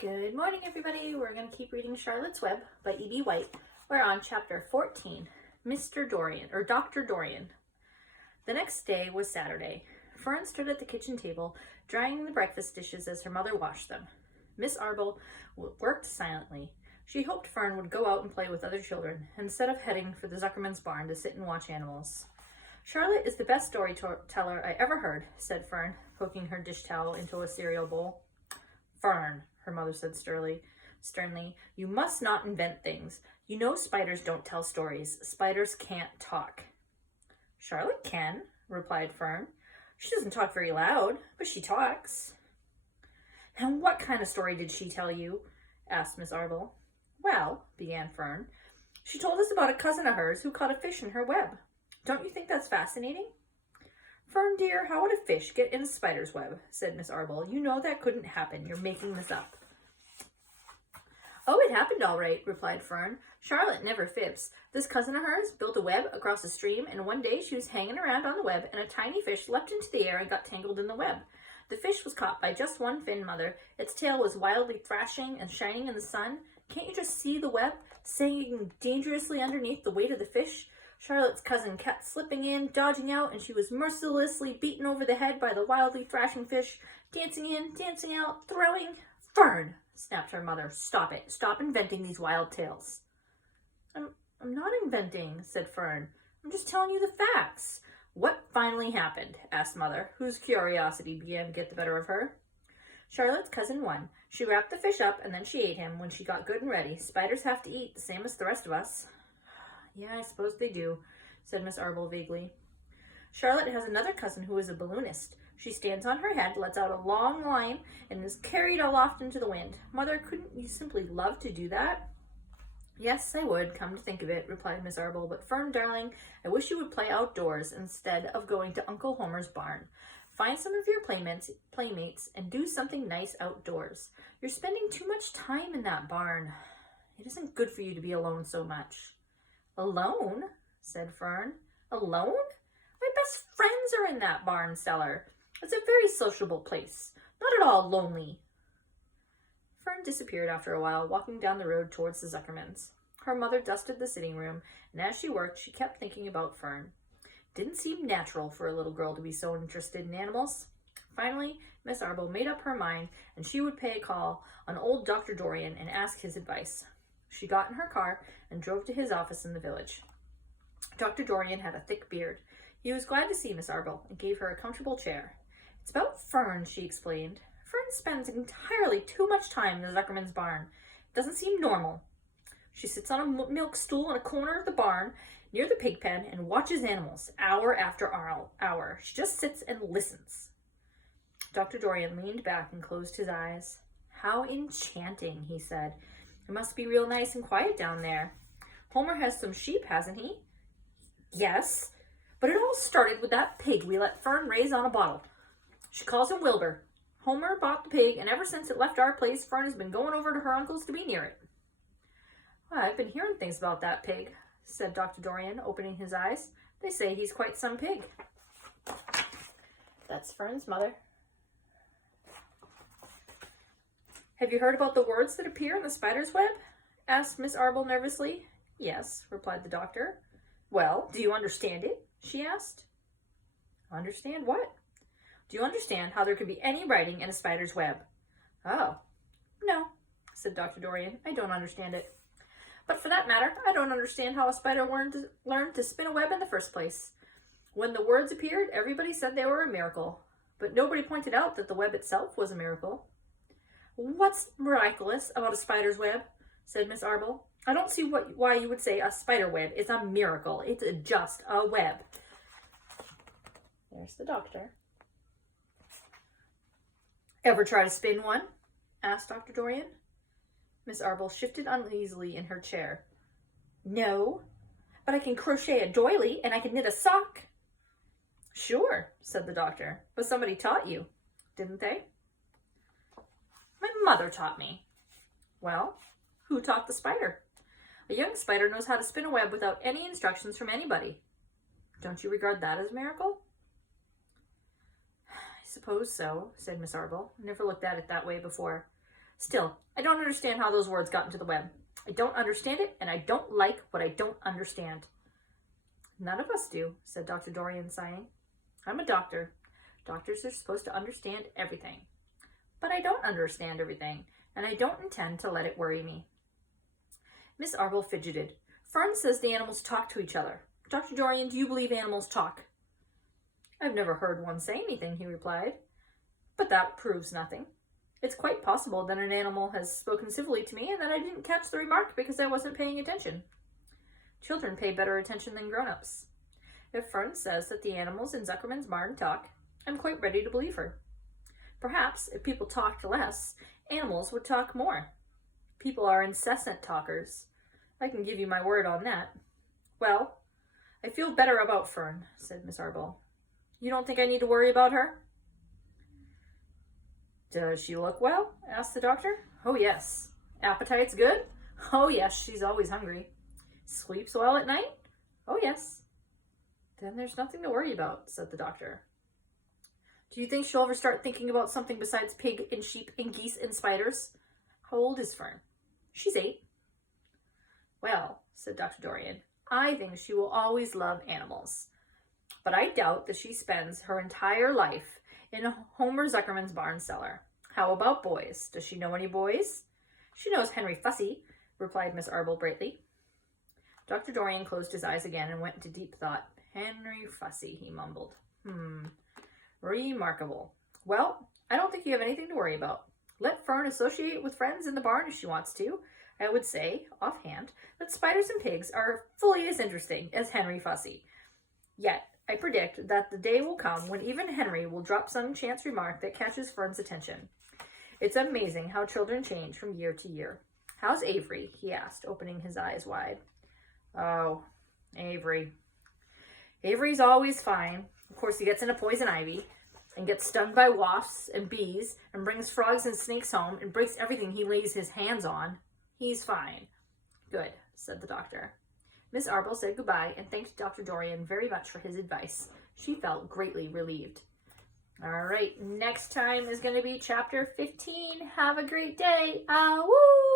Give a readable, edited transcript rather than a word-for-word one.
Good morning, everybody. We're going to keep reading Charlotte's Web by E.B. White. We're on chapter 14, Mr. Dorian, or Dr. Dorian. The next day was Saturday. Fern stood at the kitchen table, drying the breakfast dishes as her mother washed them. Miss Arble worked silently. She hoped Fern would go out and play with other children, instead of heading for the Zuckerman's barn to sit and watch animals. Charlotte is the best storyteller I ever heard, said Fern, poking her dish towel into a cereal bowl. Fern, her mother said sternly, you must not invent things. You know spiders don't tell stories. Spiders can't talk. Charlotte can, replied Fern. She doesn't talk very loud, but she talks. And what kind of story did she tell you? Asked Miss Arble. Well, began Fern, she told us about a cousin of hers who caught a fish in her web. Don't you think that's fascinating? Fern, dear, how would a fish get in a spider's web? Said Miss Arble. You know that couldn't happen. You're making this up. Oh, it happened all right, replied Fern. Charlotte never fibs. This cousin of hers built a web across a stream, and one day she was hanging around on the web, and a tiny fish leapt into the air and got tangled in the web. The fish was caught by just one fin, Mother. Its tail was wildly thrashing and shining in the sun. Can't you just see the web, sagging dangerously underneath the weight of the fish? Charlotte's cousin kept slipping in, dodging out, and she was mercilessly beaten over the head by the wildly thrashing fish, dancing in, dancing out, throwing. Fern, snapped her mother, stop it. Stop inventing these wild tales. I'm not inventing, said Fern. I'm just telling you the facts. What finally happened? Asked Mother, whose curiosity began to get the better of her. Charlotte's cousin won. She wrapped the fish up, and then she ate him when she got good and ready. Spiders have to eat, the same as the rest of us. Yeah, I suppose they do, said Miss Arble vaguely. Charlotte has another cousin who is a balloonist. She stands on her head, lets out a long line, and is carried aloft into the wind. Mother, couldn't you simply love to do that? Yes, I would, come to think of it, replied Miss Arble. But Fern, darling, I wish you would play outdoors instead of going to Uncle Homer's barn. Find some of your playmates and do something nice outdoors. You're spending too much time in that barn. It isn't good for you to be alone so much. Alone? Said Fern. Alone? My best friends are in that barn cellar. It's a very sociable place. Not at all lonely. Fern disappeared after a while, walking down the road towards the Zuckermans. Her mother dusted the sitting room, and as she worked, she kept thinking about Fern. Didn't seem natural for a little girl to be so interested in animals. Finally, Miss Arble made up her mind, and she would pay a call on old Dr. Dorian and ask his advice. She got in her car and drove to his office in the village. Dr. Dorian had a thick beard. He was glad to see Miss Arble and gave her a comfortable chair. It's about Fern, she explained. Fern spends entirely too much time in the Zuckerman's barn. It doesn't seem normal. She sits on a milk stool in a corner of the barn near the pig pen and watches animals hour after hour. She just sits and listens. Dr. Dorian leaned back and closed his eyes. How enchanting, he said. It must be real nice and quiet down there. Homer has some sheep, hasn't he? Yes, but it all started with that pig we let Fern raise on a bottle. She calls him Wilbur. Homer bought the pig, and ever since it left our place, Fern has been going over to her uncle's to be near it. Well, I've been hearing things about that pig, said Dr. Dorian, opening his eyes. They say he's quite some pig. That's Fern's mother. Have you heard about the words that appear in the spider's web? Asked Miss Arble nervously. Yes, replied the doctor. Well, do you understand it? She asked. Understand what? Do you understand how there could be any writing in a spider's web? Oh, no, said Dr. Dorian. I don't understand it. But for that matter, I don't understand how a spider learned to spin a web in the first place. When the words appeared, everybody said they were a miracle, but nobody pointed out that the web itself was a miracle. What's miraculous about a spider's web? Said Miss Arble. I don't see why you would say a spider web is a miracle. It's just a web. There's the doctor. Ever try to spin one? Asked Dr. Dorian. Miss Arble shifted uneasily in her chair. No, but I can crochet a doily and I can knit a sock. Sure, said the doctor, but somebody taught you, didn't they? My mother taught me. Well, who taught the spider? A young spider knows how to spin a web without any instructions from anybody. Don't you regard that as a miracle? I suppose so, said Miss Arble. Never looked at it that way before. Still, I don't understand how those words got into the web. I don't understand it, and I don't like what I don't understand. None of us do, said Dr. Dorian, sighing. I'm a doctor. Doctors are supposed to understand everything. But I don't understand everything, and I don't intend to let it worry me. Miss Arbel fidgeted. Fern says the animals talk to each other. Dr. Dorian, do you believe animals talk? I've never heard one say anything, he replied. But that proves nothing. It's quite possible that an animal has spoken civilly to me and that I didn't catch the remark because I wasn't paying attention. Children pay better attention than grown-ups. If Fern says that the animals in Zuckerman's barn talk, I'm quite ready to believe her. Perhaps if people talked less, animals would talk more. People are incessant talkers. I can give you my word on that. Well, I feel better about Fern, said Miss Arbel. You don't think I need to worry about her? Does she look well? Asked the doctor. Oh, yes. Appetite's good? Oh, yes, she's always hungry. Sleeps well at night? Oh, yes. Then there's nothing to worry about, said the doctor. Do you think she'll ever start thinking about something besides pig and sheep and geese and spiders? How old is Fern? She's 8. Well, said Dr. Dorian, I think she will always love animals. But I doubt that she spends her entire life in Homer Zuckerman's barn cellar. How about boys? Does she know any boys? She knows Henry Fussy, replied Miss Arbel brightly. Dr. Dorian closed his eyes again and went into deep thought. Henry Fussy, he mumbled. Remarkable. Well, I don't think you have anything to worry about. Let Fern associate with friends in the barn if she wants to. I would say, offhand, that spiders and pigs are fully as interesting as Henry Fussy. Yet, I predict that the day will come when even Henry will drop some chance remark that catches Fern's attention. It's amazing how children change from year to year. How's Avery? He asked, opening his eyes wide. Oh, Avery. Avery's always fine. Of course, he gets into poison ivy and gets stung by wasps and bees and brings frogs and snakes home and breaks everything he lays his hands on. He's fine. Good, said the doctor. Miss Arbel said goodbye and thanked Dr. Dorian very much for his advice. She felt greatly relieved. All right, next time is going to be chapter 15. Have a great day. Woo!